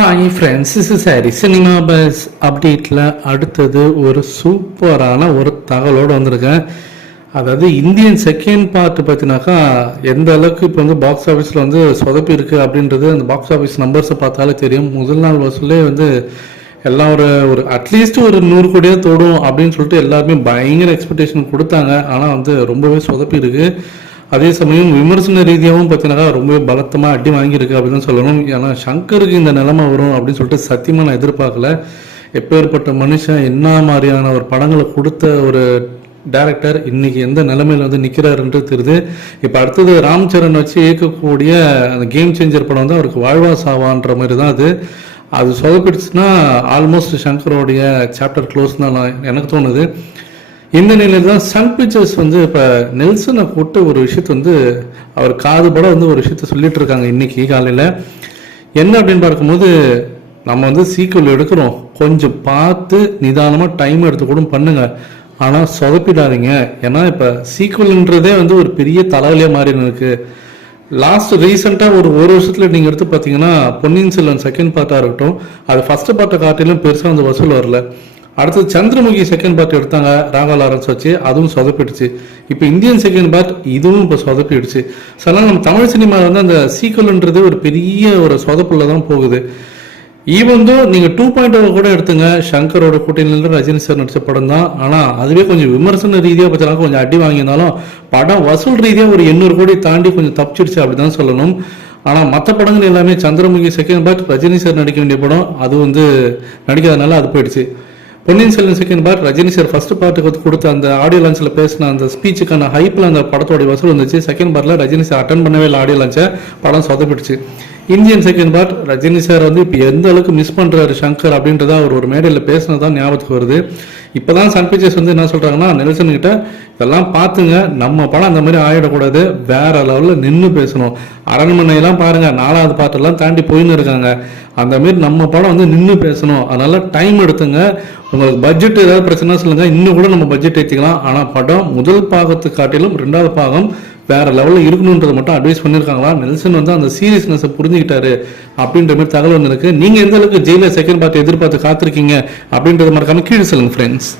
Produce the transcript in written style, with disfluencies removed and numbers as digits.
Hi friends, this is Harry. Cinema bus அப்டேட்டில் அடுத்தது ஒரு சூப்பரான ஒரு தகவலோடு வந்திருக்கேன். அதாவது இந்தியன் செகண்ட் பார்ட் பார்த்தினாக்கா எந்த அளவுக்கு இப்போ வந்து பாக்ஸ் ஆஃபீஸில் வந்து சொதப்பி இருக்குது அப்படின்றது அந்த பாக்ஸ் ஆஃபீஸ் நம்பர்ஸை பார்த்தாலே தெரியும். முதல் நாள் வசூலே வந்து எல்லாம் ஒரு அட்லீஸ்ட் ஒரு 100 கோடியாக தோடும் அப்படின்னு சொல்லிட்டு எல்லாருமே பயங்கர எக்ஸ்பெக்டேஷன் கொடுத்தாங்க. ஆனால் வந்து ரொம்பவே சொதப்பி இருக்குது. அதே சமயம் விமர்சன ரீதியாகவும் பார்த்தீங்கன்னா ரொம்பவே பலத்தமாக அடி வாங்கியிருக்கு அப்படின்னு சொல்லணும். ஏன்னா சங்கருக்கு இந்த நிலைமை வரும் அப்படின்னு சொல்லிட்டு சத்தியமாக நான் எதிர்பார்க்கல. எப்பேற்பட்ட மனுஷன் என்ன மாதிரியான ஒரு படங்களை கொடுத்த ஒரு டேரக்டர் இன்னைக்கு எந்த நிலைமையில் வந்து நிற்கிறாருன்றது தெரியுது. இப்போ அடுத்தது ராம் சரண் வச்சு இயக்கக்கூடிய அந்த கேம் சேஞ்சர் படம் வந்து அவருக்கு வாழ்வா சாவான்ற மாதிரி தான் அது சொதப்பிடுச்சுன்னா ஆல்மோஸ்ட் சங்கரோடைய சாப்டர் க்ளோஸ் தான் எனக்கு தோணுது. இந்த நிலையில் தான் சன் பிக்சர்ஸ் வந்து இப்போ நெல்சனை கூட்டு ஒரு விஷயத்தை வந்து அவர் காதுபட வந்து ஒரு விஷயத்த சொல்லிட்டு இருக்காங்க இன்னைக்கு காலையில். என்ன அப்படின்னு பார்க்கும்போது, நம்ம வந்து சீக்கிரம் எடுக்கிறோம், கொஞ்சம் பார்த்து நிதானமாக டைம் எடுத்து கூட பண்ணுங்க, ஆனால் சொதப்பிடாதீங்க. ஏன்னா இப்போ சீக்குவல்ன்றதே வந்து ஒரு பெரிய தலைவலியாக மாறி இருக்கு. லாஸ்ட் ரீசெண்டாக ஒரு வருஷத்தில் நீங்கள் எடுத்து பார்த்தீங்கன்னா பொன்னியின் செல்வன் செகண்ட் பார்ட்டாக இருக்கட்டும், அது ஃபர்ஸ்ட் பார்ட்டை காட்டிலும் பெருசாக வந்து வசூல் வரல. அடுத்தது சந்திரமுகி செகண்ட் பார்ட் எடுத்தாங்க ராகவா லாரன்ஸ் வச்சு, அதுவும் சொதப்பிடுச்சு. இப்போ இந்தியன் செகண்ட் பார்ட் இதுவும் இப்போ சொதப்பிடுச்சு. சில நம்ம தமிழ் சினிமாவில் வந்து அந்த சீக்குவல்ன்றது ஒரு பெரிய ஒரு சொதப்புல தான் போகுது. ஈவன் தோ நீங்கள் 2.0 கூட எடுத்துங்க, சங்கரோட கூட்டணியில் ரஜினி சார் நடிச்ச படம் தான். ஆனால் அதுவே கொஞ்சம் விமர்சன ரீதியாக பார்த்தீங்கன்னா கொஞ்சம் அடி வாங்கியிருந்தாலும் படம் வசூல் ரீதியாக ஒரு 800 கோடி தாண்டி கொஞ்சம் தப்பிச்சிடுச்சு அப்படி தான் சொல்லணும். ஆனால் மற்ற படங்கள் எல்லாமே Chandramukhi second part Rajini sir நடிக்க வேண்டிய படம், அது வந்து நடிக்காதனால அது போயிடுச்சு. Ponniyin Selvan second part Rajini sir first பார்ட்டுக்கு கொடுத்த அந்த ஆடியோ லான்ச்சில் பேசின அந்த ஸ்பீச்சுக்கான ஹைப்பில் அந்த படத்தோடைய வசூல் வந்துச்சு. செகண்ட் பார்ட்டில் ரஜினி சார் அட்டன் பண்ணவே இல்லை ஆடியோ லான்ச்சை, படம் சொதப்பிடுச்சு. Indian second part Rajini sir வந்து இப்போ எந்த அளவுக்கு மிஸ் பண்ணுறாரு சங்கர் அப்படின்றத அவர் ஒரு மேடையில் பேசினதான் ஞாபகத்துக்கு வருது. இப்போ தான் சன் பிக்சர்ஸ் வந்து என்ன சொல்கிறாங்கன்னா, நெல்சன் கிட்ட இதெல்லாம் பார்த்துங்க, நம்ம படம் அந்த மாதிரி ஆகிடக்கூடாது, வேற லெவலில் நின்று பேசணும். அரண்மனையெல்லாம் பாருங்கள், 4வது பார்ட்டெல்லாம் தாண்டி போயின்னு இருக்காங்க, அந்த மாரி நம்ம படம் வந்து நின்று பேசணும். அதனால டைம் எடுத்துங்க. உங்களுக்கு பட்ஜெட் ஏதாவது பிரச்சனை சொல்லுங்க, இன்னும் கூட நம்ம பட்ஜெட் ஏற்றிக்கலாம். ஆனால் படம் முதல் பாகத்தை காட்டிலும் 2வது பாகம் வேற லெவலில் இருக்கணுன்றதை மட்டும் அட்வைஸ் பண்ணியிருக்காங்களா. நெல்சன் வந்து அந்த சீரியஸ்னஸை புரிஞ்சுக்கிட்டாரு அப்படின்ற மாதிரி தகவல் வந்து இருக்கு. நீங்கள் எந்த அளவுக்கு ஜெயிலர் செகண்ட் பார்ட் எதிர்பார்த்து காத்திருக்கீங்க அப்படின்றத மறக்காம கீழே சொல்லுங்க ஃப்ரெண்ட்ஸ்.